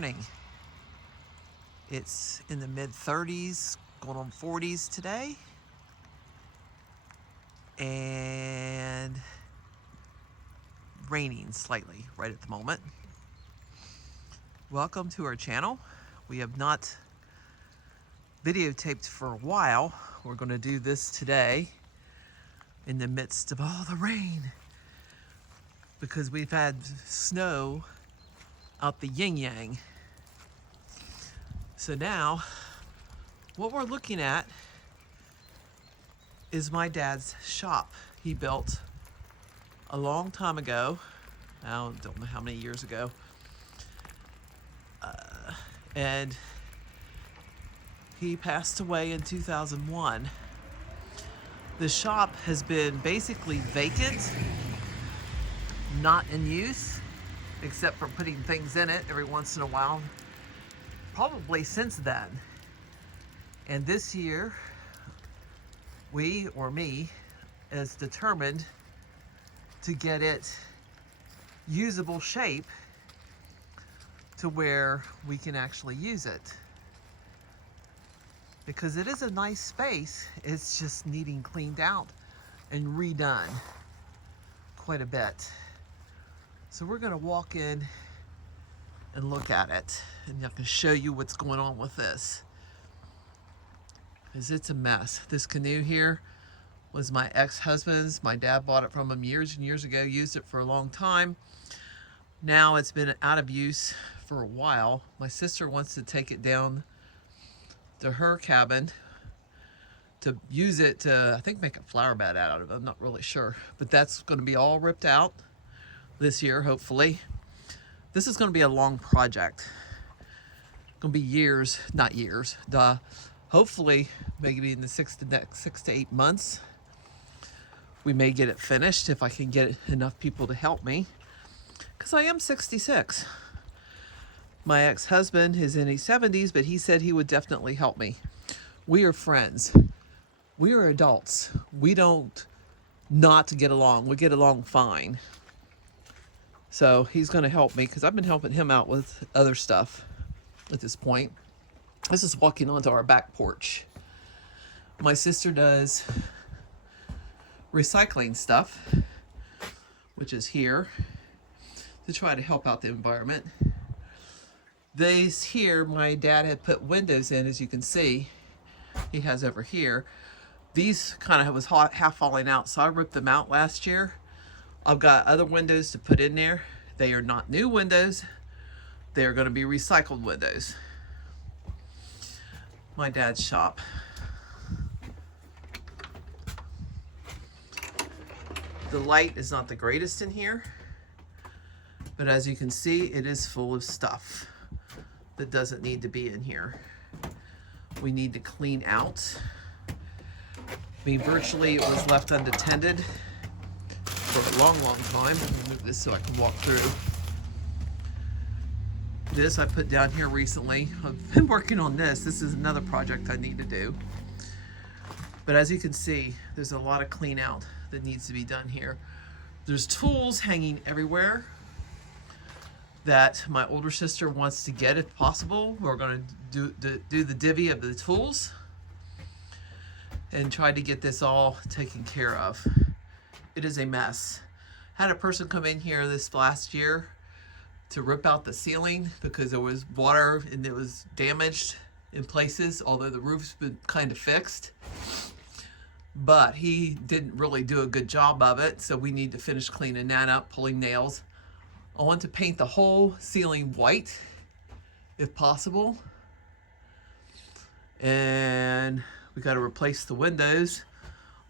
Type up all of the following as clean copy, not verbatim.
morning. It's in the mid 30s, going on 40s today. And raining slightly right at the moment. Welcome to our channel. We have not videotaped for a while. We're going to do this today in the midst of all the rain because we've had snow out the yin yang. So now what we're looking at is my dad's shop he built a long time ago. I don't know how many years ago. And he passed away in 2001. The shop has been basically vacant, not in use, except for putting things in it every once in a while, probably since then. And this year, we, or me, is determined to get it usable shape to where we can actually use it. Because it is a nice space, it's just needing cleaned out and redone quite a bit. So we're gonna walk in and look at it, and I can show you what's going on with this. Because it's a mess. This canoe here was my ex-husband's. My dad bought it from him years and years ago, used it for a long time. Now it's been out of use for a while. My sister wants to take it down to her cabin to use it to, I think, make a flower bed out of it. I'm not really sure. But that's going to be all ripped out this year, hopefully. This is going to be a long project. Going to be years, not years. Hopefully, maybe in the next 6 to 8 months, we may get it finished if I can get enough people to help me. Because I am 66. My ex-husband is in his 70s, but he said he would definitely help me. We are friends. We are adults. We don't not get along. We get along fine. So he's going to help me because I've been helping him out with other stuff at this point. This is walking onto our back porch. My sister does recycling stuff, which is here, to try to help out the environment. These here, my dad had put windows in, as you can see. He has over here. These kind of was half falling out, so I ripped them out last year. I've got other windows to put in there. They are not new windows. They are going to be recycled windows. My dad's shop. The light is not the greatest in here, but as you can see, it is full of stuff that doesn't need to be in here. We need to clean out. I mean, virtually it was left unattended for a long time. Let me move this so I can walk through. This I put down here recently. I've been working on this. This is another project I need to do. But as you can see, there's a lot of clean out that needs to be done here. There's tools hanging everywhere that my older sister wants to get if possible. We're going to do the divvy of the tools and try to get this all taken care of. It is a mess. Had a person come in here this last year to rip out the ceiling because there was water and it was damaged in places, although the roof's been kind of fixed. But he didn't really do a good job of it, so we need to finish cleaning that up, pulling nails. I want to paint the whole ceiling white, if possible. And we got to replace the windows.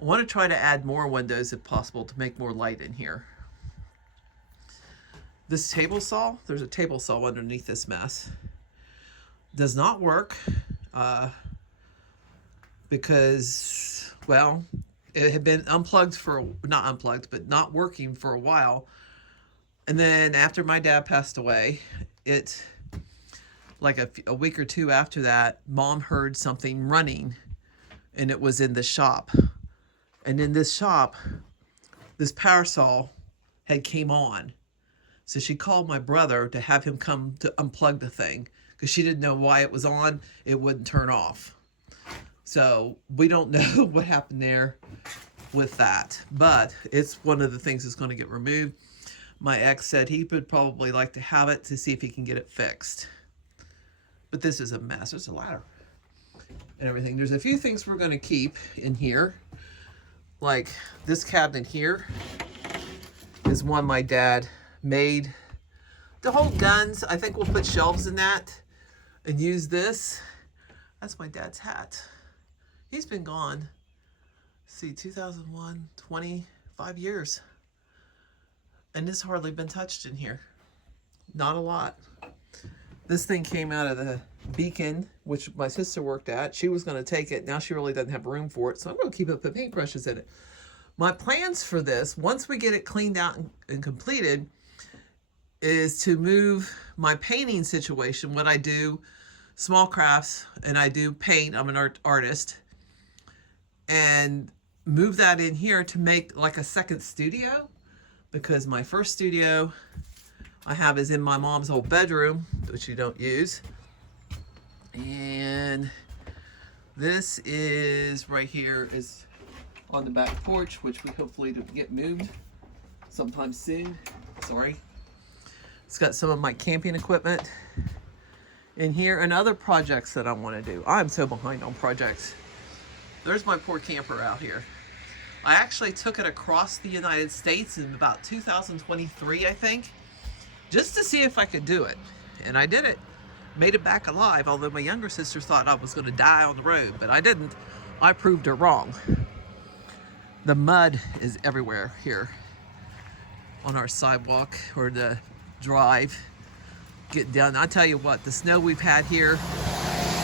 I want to try to add more windows if possible to make more light in here. This table saw, there's a table saw underneath this mess. Does not work because, well, it had been unplugged for, not unplugged, but not working for a while. And then after my dad passed away, it, like a week or two after that, Mom heard something running, and it was in the shop. And in this shop, this power saw had came on. So she called my brother to have him come to unplug the thing because she didn't know why it was on. It wouldn't turn off. So we don't know what happened there with that, but it's one of the things that's going to get removed. My ex said he would probably like to have it to see if he can get it fixed. But this is a mess. There's a ladder and everything. There's a few things we're going to keep in here. Like this cabinet here is one my dad made to hold guns. I think we'll put shelves in that and use this. That's my dad's hat. He's been gone, see, 2001, 25 years. And it's hardly been touched in here. Not a lot. This thing came out of the Beacon, which my sister worked at. She was going to take it. Now she really doesn't have room for it, so I'm going to keep it, put paintbrushes in it. My plans for this, once we get it cleaned out and completed, is to move my painting situation. What I do, small crafts, and I do paint. I'm an artist. And move that in here to make like a second studio, because my first studio I have is in my mom's old bedroom, which you don't use. And this is right here is on the back porch, which we hopefully get moved sometime soon. Sorry. It's got some of my camping equipment in here and other projects that I want to do. I'm so behind on projects. There's my poor camper out here. I actually took it across the United States in about 2023, I think, just to see if I could do it. And I did it. Made it back alive, although my younger sister thought I was going to die on the road, but I didn't. I proved her wrong. The mud is everywhere here on our sidewalk or the drive. Getting down. I tell you what, the snow we've had here,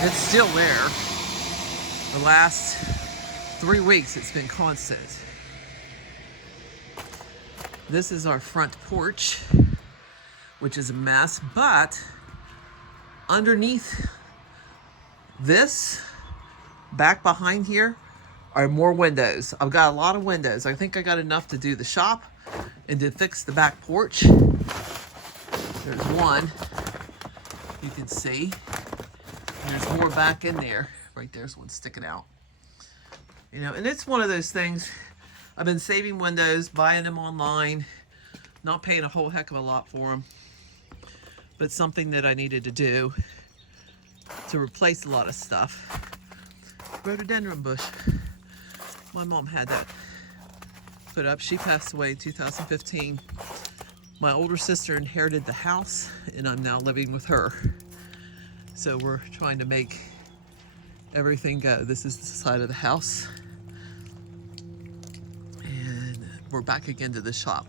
it's still there. The last 3 weeks, it's been constant. This is our front porch, which is a mess, but underneath this, back behind here, are more windows. I've got a lot of windows. I think I got enough to do the shop and to fix the back porch. There's one, you can see. And there's more back in there. Right there's one sticking out. You know, and it's one of those things, I've been saving windows, buying them online, not paying a whole heck of a lot for them, but something that I needed to do to replace a lot of stuff. Rhododendron bush. My mom had that put up. She passed away in 2015. My older sister inherited the house, and I'm now living with her. So we're trying to make everything go. This is the side of the house. And we're back again to the shop.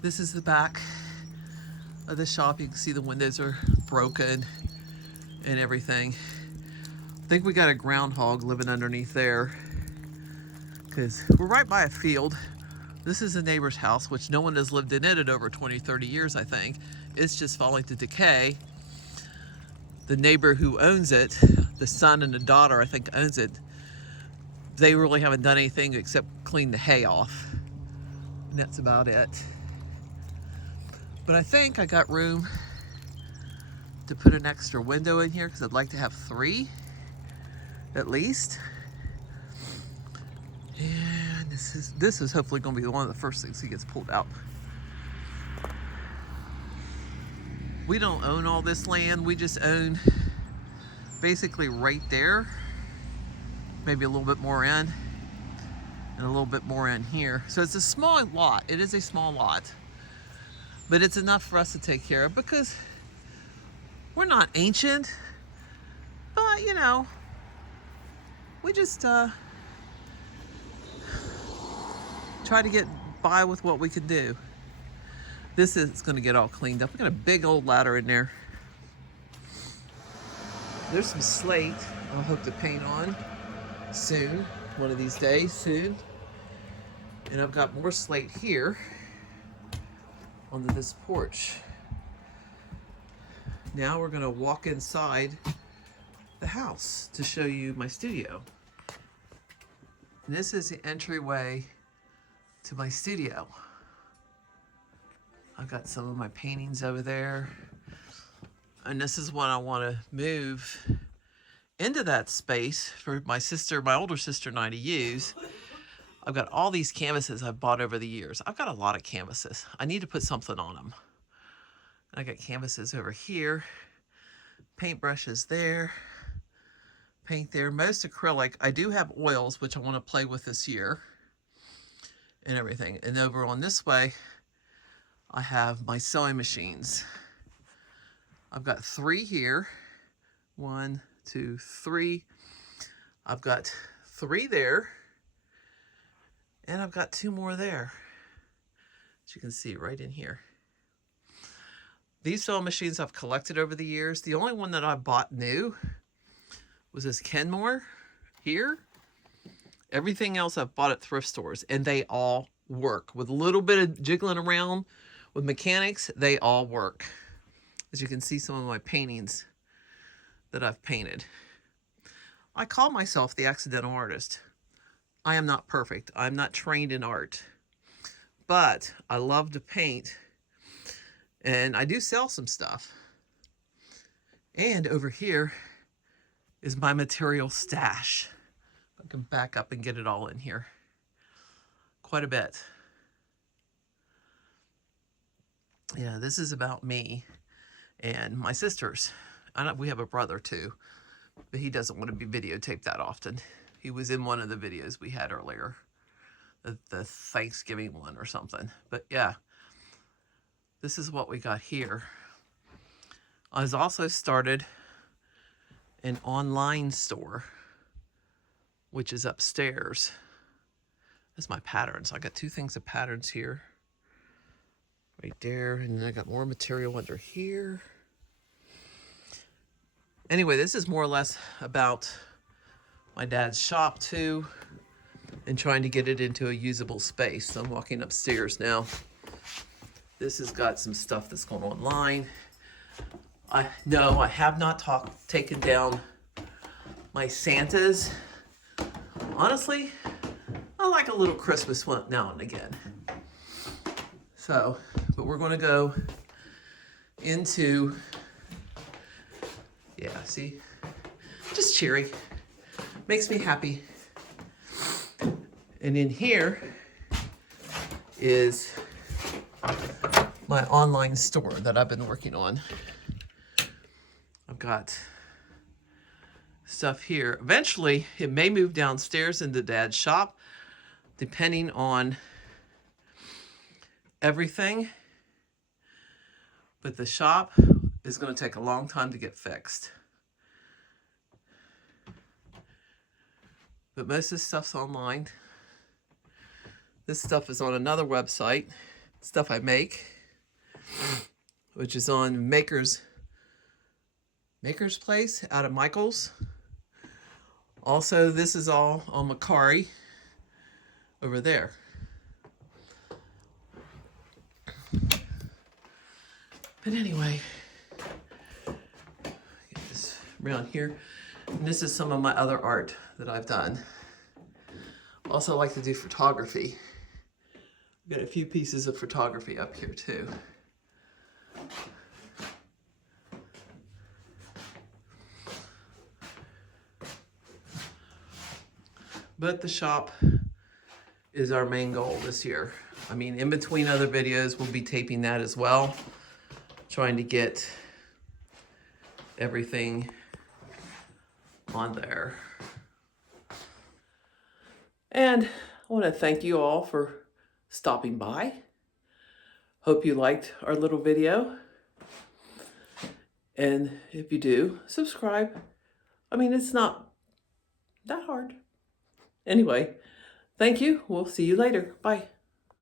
This is the back of the shop. You can see the windows are broken and everything. I think we got a groundhog living underneath there because we're right by a field. This is a neighbor's house, which no one has lived in it over 20, 30 years, I think. It's just falling to decay. The neighbor who owns it, the son and the daughter, I think, owns it. They really haven't done anything except clean the hay off. And that's about it. But I think I got room to put an extra window in here because I'd like to have 3 at least. And this is hopefully going to be one of the first things he gets pulled out. We don't own all this land. We just own basically right there, maybe a little bit more in, and a little bit more in here. So it's a small lot. It is a small lot, but it's enough for us to take care of because we're not ancient, but you know, we just try to get by with what we can do. This is going to get all cleaned up. We got a big old ladder in there. There's some slate I'll hope to paint on soon, one of these days, soon. And I've got more slate here on this porch. Now we're going to walk inside the house to show you my studio. And this is the entryway to my studio. I've got some of my paintings over there. And this is what I want to move into that space for my sister, my older sister and I to use. I've got all these canvases I've bought over the years. I've got a lot of canvases. I need to put something on them. I got canvases over here, paintbrushes there, paint there, most acrylic. I do have oils, which I want to play with this year and everything. And over on this way, I have my sewing machines. I've got 3 here. 1, 2, 3. I've got 3 there. And I've got 2 more there. As you can see right in here. These sewing machines I've collected over the years. The only one that I bought new was this Kenmore here. Everything else I've bought at thrift stores, and they all work. With a little bit of jiggling around with mechanics, they all work. As you can see, some of my paintings that I've painted. I call myself the accidental artist. I am not perfect. I'm not trained in art, but I love to paint, and I do sell some stuff. And over here is my material stash. I can back up and get it all in here. Quite a bit. Yeah, this is about me and my sisters. We have a brother too, but he doesn't want to be videotaped that often. He was in one of the videos we had earlier, the Thanksgiving one or something. But yeah, this is what we got here. I was also started an online store, which is upstairs. That's my patterns. I got 2 things of patterns here, right there, and then I got more material under here. Anyway, this is more or less about my dad's shop too, and trying to get it into a usable space. So I'm walking upstairs now. This has got some stuff that's going online. No, I have not taken down my Santas. Honestly, I like a little Christmas one now and again. So, but we're going to go into, yeah, see, just cheery. Makes me happy. And in here is my online store that I've been working on. I've got stuff here. Eventually, it may move downstairs into Dad's shop, depending on everything. But the shop is going to take a long time to get fixed. But most of this stuff's online. This stuff is on another website, stuff I make, which is on Maker's Place out of Michael's. Also, this is all on Macari over there. But anyway, get this around here. And this is some of my other art that I've done. Also like to do photography. I've got a few pieces of photography up here too. But the shop is our main goal this year. I mean, in between other videos, we'll be taping that as well. Trying to get everything on there. And I want to thank you all for stopping by. Hope you liked our little video. And if you do, subscribe. I mean, it's not that hard. Anyway, thank you. We'll see you later. Bye.